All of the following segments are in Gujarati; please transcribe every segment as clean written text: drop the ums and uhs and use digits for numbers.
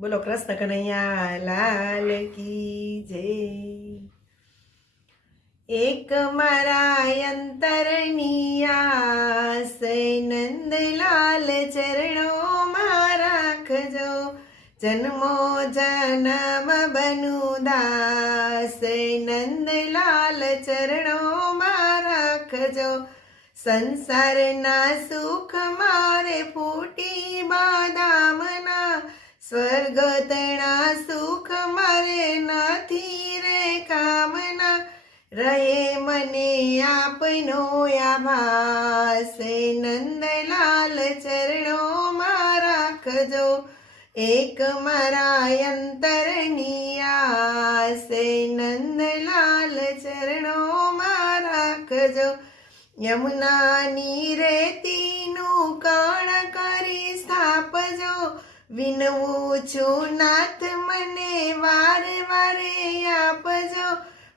બોલો કૃષ્ણ કનૈયા લાલ કી જય। એક મારા અંતરની આસ નંદલાલ ચરણોમાં રાખજો, જન્મો જન્મ બનું દાસ નંદલાલ ચરણોમાં રાખજો। સંસારના સુખ મારે ફૂટી બદામના, સ્વર્ગતના સુખ મારે નથી રે કામના। રહે મને આપનો આભાસ નંદલાલ ચરણોમાં રાખજો, એક મારા અંતરની આસ નંદલાલ ચરણોમાં રાખજો। યમુનાની રેતીનું કણ કરી સ્થાપજો, વિનવું છું નાથ મને વારે વારે આપજો।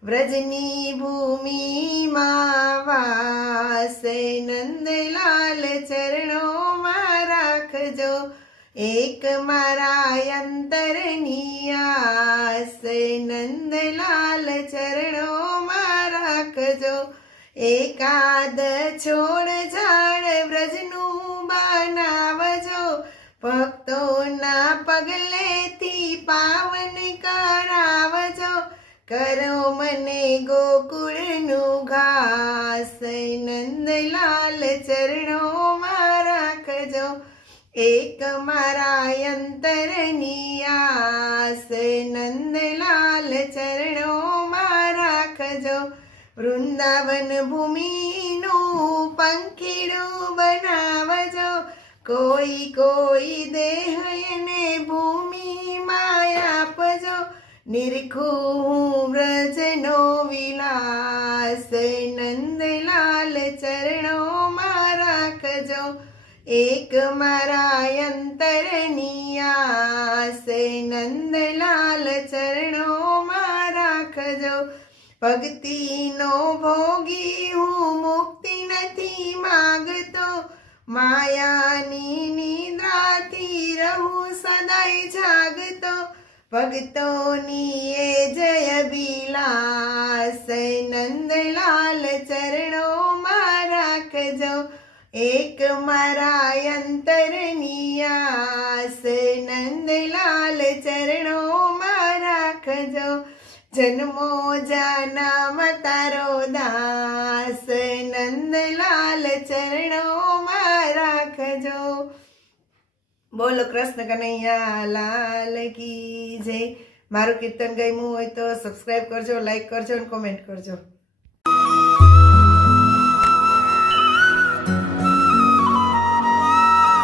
વ્રજની ભૂમિમાં વાસ નંદલાલ ચરણોમાં રાખજો, એક મારા અંતરની આસ નંદલાલ ચરણોમાં રાખજો। એકાદ છોડ ઝાડ વ્રજનું બનાવજો, ભક્તોના પગલેથી પાવન કરાવજો। કરો મને ગોકુળનું ઘાસ નંદલાલ ચરણોમાં રાખજો, એક મારા અંતરની આસ નંદલાલ ચરણોમાં રાખજો। વૃંદાવન ભૂમિનું પંખીડું બનાવજો, કોઈ કોઈ દેહ એને ભૂમિમાં આપજો। નિરખું વ્રજનો વિલાસ નંદલાલ ચરણોમાં રાખજો, એક મારા અંતરની આસ નંદલાલ ચરણોમાં રાખજો। ભક્તિનો ભોગી હું મુક્તિ નથી માગતો, માયાની નિદ્રાથી રહું સદાય જાગતો। ભક્તોની એ જય બિલાસ નંદલાલ ચરણોમાં રાખજો, એક મારા અંતરની આસ નંદલાલ ચરણોમાં રાખજો। જન્મો જન્મ તારો દાસ નંદલાલ ચરણોમાં રાખજો। બોલો કૃષ્ણ કનૈયા લાલ કી જય। મારું કીર્તન ગમ્યું હોય તો સબસ્ક્રાઈબ કરજો, લાઈક કરજો અને કોમેન્ટ કરજો।